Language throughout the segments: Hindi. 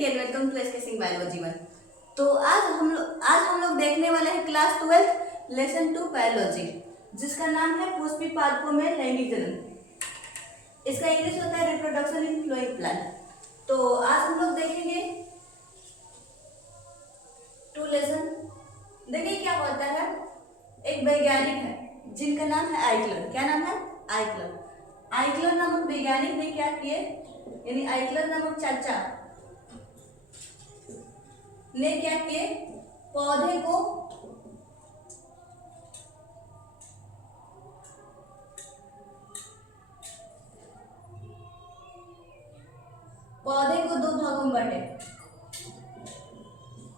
Singh and welcome to SK Singh biology one. तो आज हम लोग देखने वाले हैं क्लास 12 लेसन 2 बायोलॉजी, जिसका नाम है पुष्पी पादपों में लैंगिक जनन। इसका इंग्लिश होता है रिप्रोडक्शन इन फ्लोइंग प्लांट। तो आज हम लोग देखेंगे 2 लेसन। देखिए क्या होता है, एक वैज्ञानिक है जिनका नाम है आइकलर। क्या नाम है? आइकलर। आइकलर नामक वैज्ञानिक ने क्या किए, यानी आइकलर नामक चाचा ने क्या किए, पौधे को दो भागों में बांटे।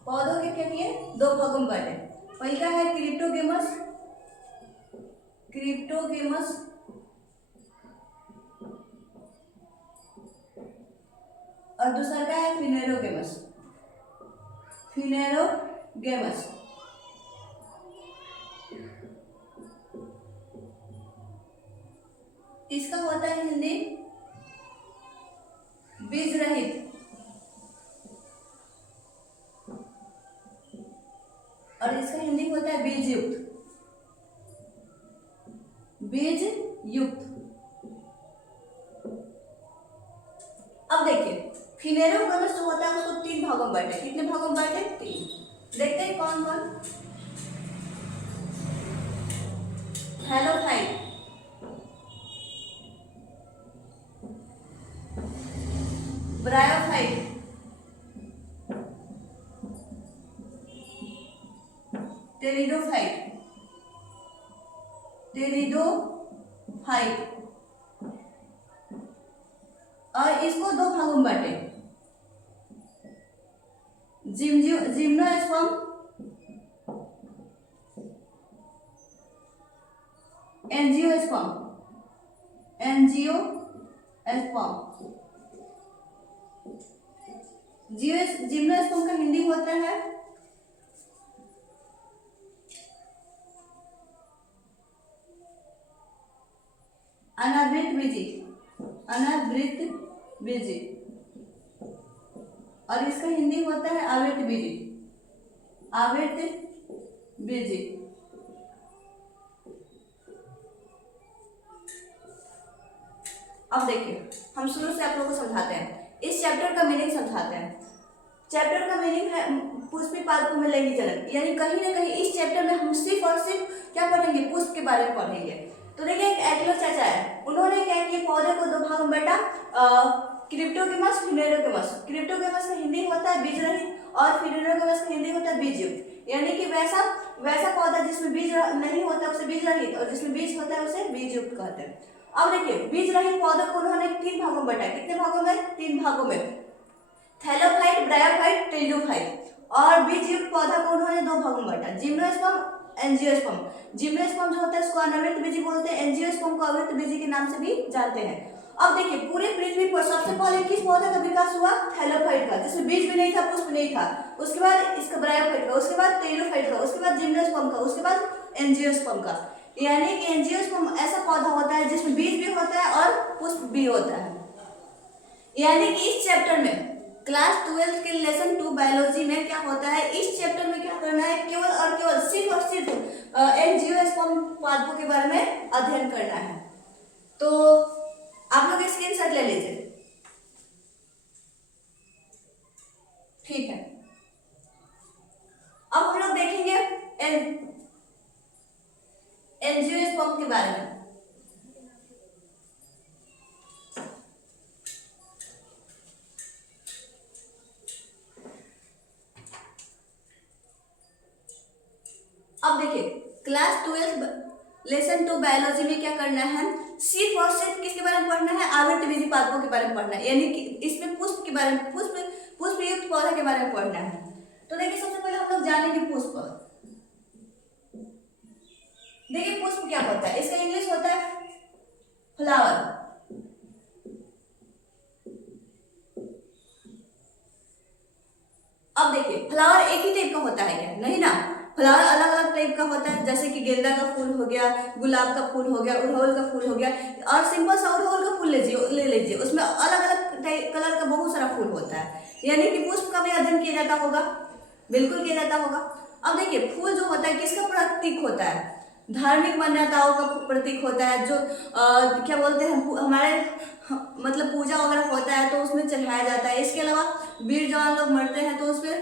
पौधों के क्या किए, 2 भागों में बांटे। पहला है क्रिप्टोगेमस और दूसरा का है फिनेरोगेमस। इसका होता है हिंदी बीज रहित और इसका हिंदी होता है बीज युक्त। अब देखिए फिनेरोगेमस जो होता है उसको 3 भागों में बांटे। कितने भागों में बांटे? 3। देखते हैं कौन कौन। हेलोफाइट, ब्रायोफाइट, टेरिडोफाइट और इसको 2 भागों में बांटे। Gymnosperm, angiosperm. जिम्नोस्पर्म का हिंदी होता है अनावृत बीजी और इसका हिंदी होता है आवृत बीजी। अब देखिए हम शुरू से आप लोगों को समझाते हैं, इस चैप्टर का मीनिंग समझाते हैं। चैप्टर का मीनिंग है पुष्पी पादपों में लैंगिक जनन, यानी कहीं ना कहीं इस चैप्टर में हम सिर्फ और सिर्फ क्या पढ़ेंगे, पुष्प के बारे में पढ़ेंगे। तो देखिए एक आइकलर चाचा है, उन्होंने क्या किया, पौधे को 2 भागों में बांटा, क्रिप्टोगेमस, फिनेरोगेमस। क्रिप्टोगेमस का हिंदी होता है बीज रहित और फिनेरोगेमस का हिंदी होता है बीज युक्त, यानी कि वैसा पौधा जिसमें बीज नहीं होता उसे बीज रहित और जिसमें बीज होता है उसे बीज युक्त कहते हैं। अब देखिए बीज रहित पौधे को उन्होंने 3 भागों में बांटा। कितने भागों में? 3 भागों में, थैलोफाइट, ब्रायोफाइट, टेरिडोफाइट। और बीज युक्त पौधा को उन्होंने 2 भागों में बांटा, जिम्नोस्पर्म, एंजियोस्पर्म। जिम्नोस्पर्म जो होता है उसको अनावृत बीजी बोलते हैं, एंजियोस्पर्म को आवृत बीजी के नाम से भी जानते हैं। अब देखिए पूरे पृथ्वी पर सबसे पहले किस पौधे का विकास हुआ? थैलोफाइट का, जिसमें बीज भी नहीं था, पुष्प नहीं था। उसके बाद इसका ब्रायोफाइट का, उसके बाद टेरिडोफाइट का, उसके बाद जिम्नोस्पर्म का, उसके बाद एंजियोस्पर्म का। यानी कि एंजियोस्पर्म ऐसा पौधा होता है जिसमें बीज भी होता है और पुष्प भी होता है। यानी कि इस चैप्टर में क्लास 12 के लेसन 2 बायोलॉजी में क्या होता है, इस चैप्टर में क्या करना है, केवल और केवल सिर्फ और सिर्फ एंजियोस्पर्म पादपों के बारे में अध्ययन करना है। तो आप लोग स्क्रीनशॉट ले लीजिए, ठीक है। अब हम लोग देखेंगे एंजियोस्पर्म के बारे में। अब देखिए क्लास 12 लेसन 2 बायोलॉजी में क्या करना है, सिर्फ और सिर्फ किसके बारे में पढ़ना है, आवृत बीजी पादपों के बारे में पढ़ना है, यानी कि इसमें पुष्प के बारे में, पुष्प युक्त पौधे के बारे में पढ़ना है। तो देखिए सबसे पहले हम लोग जानेंगे पुष्प। देखिए पुष्प क्या होता है, इसका इंग्लिश होता है फ्लावर। अब देखिए फ्लावर एक ही टाइप का होता है क्या? नहीं ना, फ्लावर अलग अलग टाइप का होता है, जैसे कि गेंदा का फूल हो गया, गुलाब का फूल हो गया, उड़हुल का फूल हो गया। और सिंपल सा उड़हुल का फूल ले लीजिए, उसमें अलग अलग कलर का बहुत सारा फूल होता है। यानी कि पुष्प का भी अध्ययन किया जाता होगा, बिल्कुल किया जाता होगा। अब देखिए फूल जो होता है किसका प्रतीक होता है, धार्मिक मान्यताओं का प्रतीक होता है, जो क्या बोलते हैं हमारे मतलब पूजा वगैरह होता है तो उसमें चढ़ाया जाता है। इसके अलावा वीर जवान लोग मरते हैं तो उसमें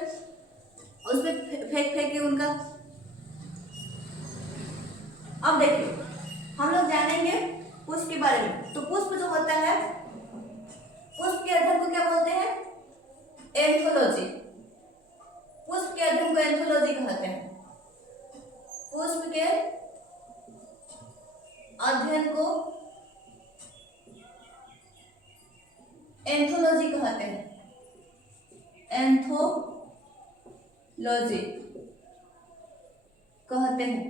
फेंक फेंक के उनका। अब देखिए हम लोग जानेंगे पुष्प के बारे में। तो पुष्प जो होता है, पुष्प के अध्ययन को क्या बोलते हैं, एंथोलॉजी। पुष्प के अध्ययन को एंथोलॉजी कहते हैं। पुष्प के अध्ययन को एंथोलॉजी कहते हैं, एंथोलॉजी कहते हैं।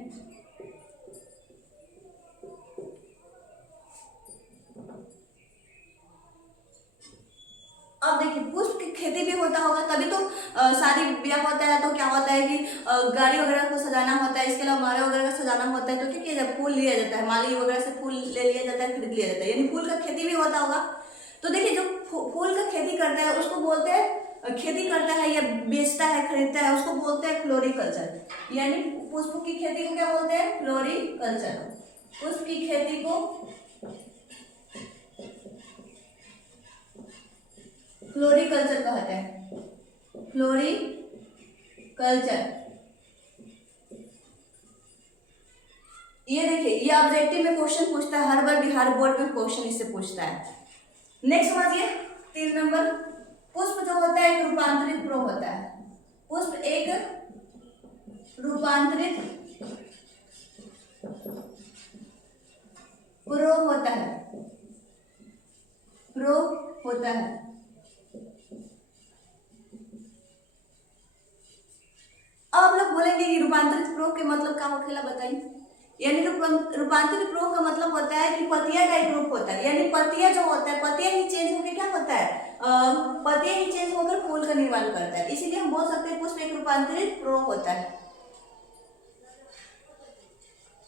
अब देखिए पुष्प की खेती भी होता होगा, तभी तो शादी ब्याह होता है तो क्या होता है कि गाड़ी वगैरह को सजाना होता है, इसके अलावा माले वगैरह का सजाना होता है तो क्या किया जाता है, फूल लिया जाता है, माली वगैरह से फूल ले लिया जाता है, खरीद लिया जाता है, यानी फूल का खेती भी होता होगा। तो देखिए जो फूल का खेती करता है उसको बोलते हैं, खेती करता है या बेचता है खरीदता है उसको बोलते हैं फ्लोरिकल्चर। यानी पुष्प की खेती को क्या बोलते हैं, फ्लोरिकल्चर। पुष्प की खेती को फ्लोरिकल्चर कहते हैं, फ्लोरिकल्चर। ये देखिए ये ऑब्जेक्टिव में क्वेश्चन पूछता है, हर बार बिहार बोर्ड में क्वेश्चन इससे पूछता है। नेक्स्ट समझिए 3 नंबर, पुष्प जो होता है एक रूपांतरित प्रो होता है। पुष्प एक रूपांतरित प्रो होता है, प्रो होता है। अब आप लोग बोलेंगे कि रूपांतरित प्रो के मतलब क्या होखेला बताइए। यानी रूपांतरित प्रो का मतलब होता है कि पतिया का एक रूप होता है, यानी पतिया जो होता है पतिया ही चेंज होकर क्या होता है, पतिया ही चेंज होकर फूल का निर्माण करता है, इसीलिए हम बोल सकते हैं पुष्प एक रूपांतरित प्रो होता है।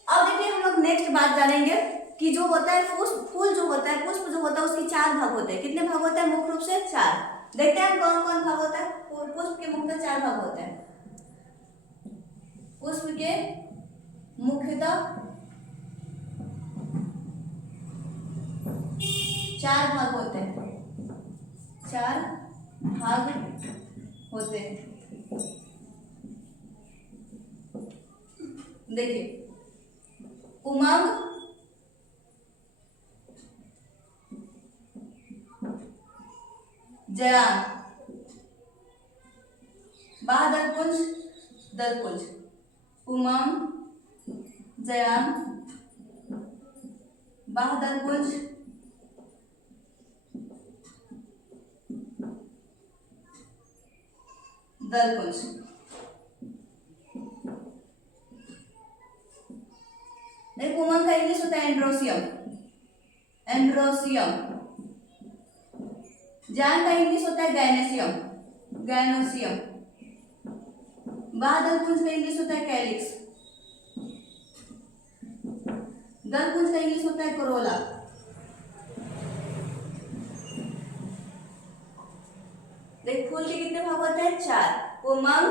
अब देखिए हम लोग नेक्स्ट बात जानेंगे कि जो होता है फूल जो होता है, पुष्प जो होता है उसके 4 भाग होते हैं। कितने भाग होते हैं, मुख्य रूप से 4। देखते हैं कौन कौन भाग होता है। पुष्प के मुख्यतः 4 भाग होते हैं। पुष्प के मुख्यतः 4 भाग होते हैं, 4 भाग होते हैं। देखिए उमंग, जयान, बाह्यदलपुंज, दलपुंज। उमंग, जयान, बाह्यदलपुंज, दलपुंज। देखो उमंग का इंग्लिश होता है एंड्रोसियम, एंड्रोसियम। जान का इंग्लिश होता है गैनेसियम, गैनोसियम। बाह्यदलपुंज का इंग्लिश होता है कैलिक्स। दलपुंज का इंग्लिश होता है कोरोला। देख फूल के कितने भाग होते हैं, 4। उमंग,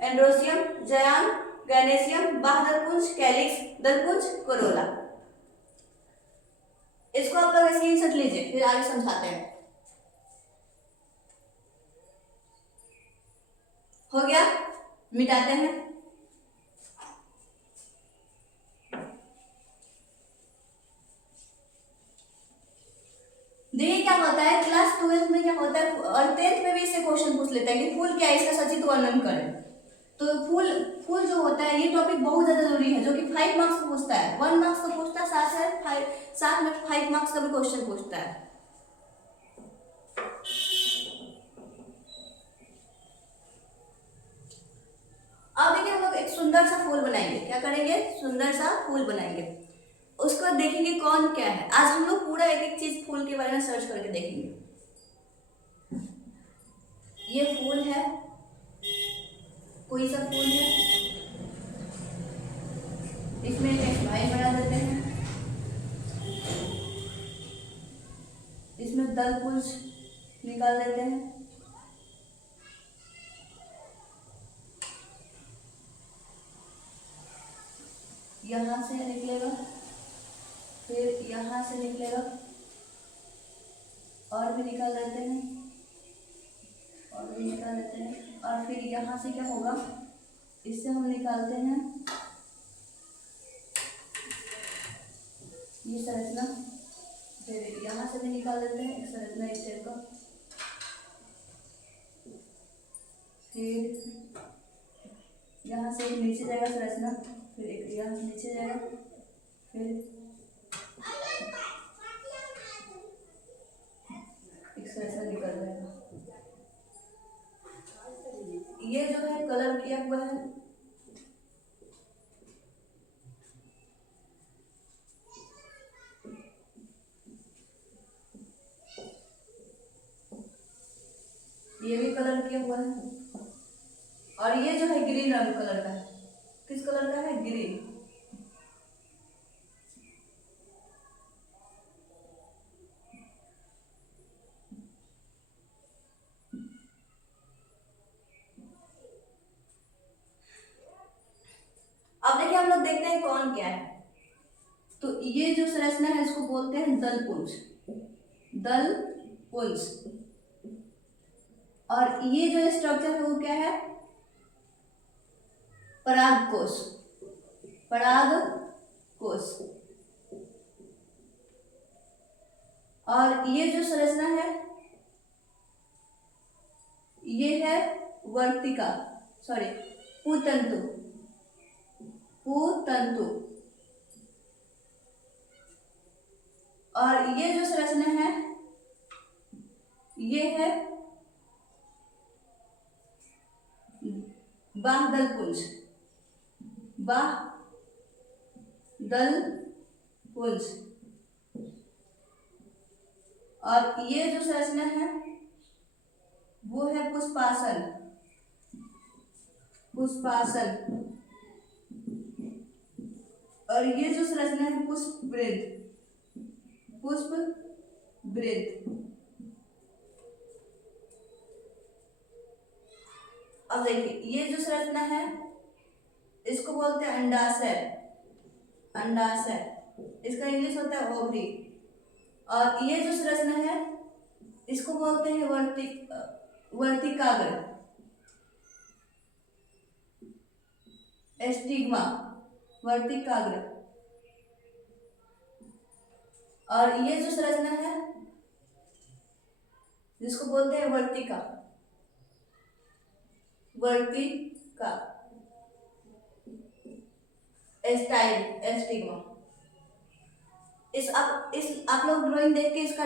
एंड्रोसियम, जयान, गैनेसियम, बाह्यदलपुंज, कैलिक्स, दलपुंज, कोरोला। इसको आप लोग स्क्रीनशॉट लीजिए, फिर आगे समझाते हैं। हो गया, मिटाते हैं। देखिए क्या होता है क्लास 12 में क्या होता है और 10th में भी इससे क्वेश्चन पूछ लेता है कि फूल क्या है, इसका सचित्र वर्णन करें। तो फूल जो होता है ये टॉपिक बहुत ज्यादा जरूरी है, जो कि 5 मार्क्स का पूछता है, 1 मार्क्स का पूछता है, साथ में 5 मार्क्स का भी क्वेश्चन पूछता है। अब देखिए हम लोग एक सुंदर सा फूल बनाएंगे। क्या करेंगे, सुंदर सा फूल बनाएंगे। उसको देखेंगे कौन क्या है। आज हम लोग पूरा एक एक चीज फूल के बारे में सर्च करके देखेंगे। ये फूल है, कोई सा फूल है, इसमें एक स्माइल बना देते हैं, इसमें दलपुंज निकाल देते हैं, यहाँ से निकलेगा, फिर यहाँ से निकलेगा, और भी निकाल लेते हैं, और भी निकाल लेते हैं, और फिर यहाँ से क्या होगा, इससे हम निकालते हैं ये संरचना, फिर यहाँ से भी निकाल लेते हैं एक संरचना इस टाइप का, फिर यहाँ से एक नीचे जाएगा संरचना, फिर एक यहाँ से नीचे जाएगा, फिर एक संरचना निकल जाएगा। ये जो है कलर किया हुआ है, ये भी कलर किया हुआ है, और ये जो है ग्रीन रंग कलर का है। किस कलर का है? ग्रीन। अब देखिए हम लोग देखते हैं कौन क्या है। तो ये जो संरचना है इसको बोलते हैं दलपुंज, दलपुंज। और ये जो स्ट्रक्चर है वो क्या है? परागकोश, परागकोश। और ये जो संरचना है ये है वर्तिका, सॉरी पुतंतु, पुतंतु। और ये जो संरचना है ये है बाह्यदलपुंज, बाह्यदलपुंज। और ये जो संरचना है वो है पुष्पासन, पुष्पासन। और ये जो संरचना है पुष्पवृंत, पुष्पवृंत। अब देखिए ये जो संरचना है इसको बोलते हैं अंडाशय, अंडाशय। इसका इंग्लिश होता है ओवरी। और ये जो संरचना है इसको बोलते हैं वर्तिकाग्र, स्टिग्मा, वर्तिकाग्र। और ये जो संरचना है जिसको बोलते हैं वर्तिका, वर्तिका, स्टाइल, स्टिग्मा। इस आप लोग ड्राइंग देख के इसका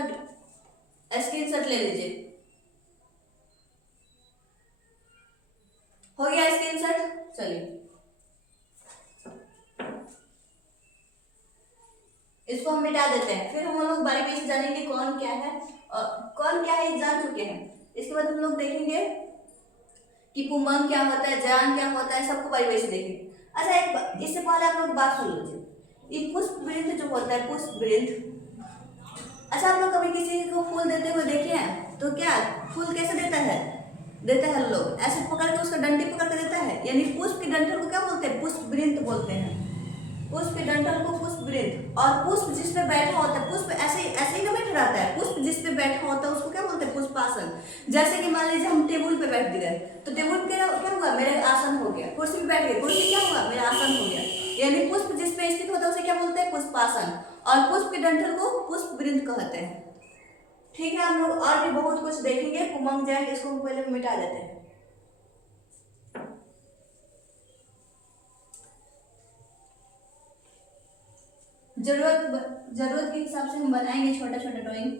स्क्रीनशॉट ले लीजिए। हो गया स्क्रीनशॉट? चलिए इसको हम मिटा देते हैं, फिर हम लोग बारीकी से जानेंगे कौन क्या है। और कौन क्या है जान चुके हैं, इसके बाद हम लोग देखेंगे कि पुमंग क्या होता है, जान क्या होता है, सबको बारीकी से देखेंगे। अच्छा एक इससे पहले आप लोग बात सुन लीजिए, ये पुष्पवृंत जो होता है, पुष्पवृंत। अच्छा आप लोग कभी किसी को फूल देते हुए देखे हैं? तो क्या फूल कैसे देता है लोग ऐसे पकड़ के, उसका डंडी पकड़ के देता है, यानी पुष्प के डंठल को क्या बोलते हैं? पुष्पवृंत बोलते हैं। पुष्प के डंठल को पुष्पवृंत। और पुष्प जिस पे बैठा होता है, पुष्प ऐसे ही ना बैठा रहता है, पुष्प जिस पे बैठा होता है उसको क्या बोलते हैं? पुष्पासन। जैसे कि मान लीजिए हम टेबल पे बैठ गए, तो टेबल पे क्या हुआ? मेरा आसन हो गया। कुर्सी पे बैठ गए, कुर्सी क्या हुआ? मेरा आसन हो गया। यानी पुष्प जिस पे स्थित होता है उसे क्या बोलते हैं? पुष्पासन। और पुष्प के डंठल को पुष्पवृंत कहते हैं। ठीक है, हम लोग और भी बहुत कुछ देखेंगे। पुमंग जाएंगे, इसको हम पहले मिटा देते हैं। जरूरत के हिसाब से हम बनाएंगे छोटा छोटा ड्राइंग।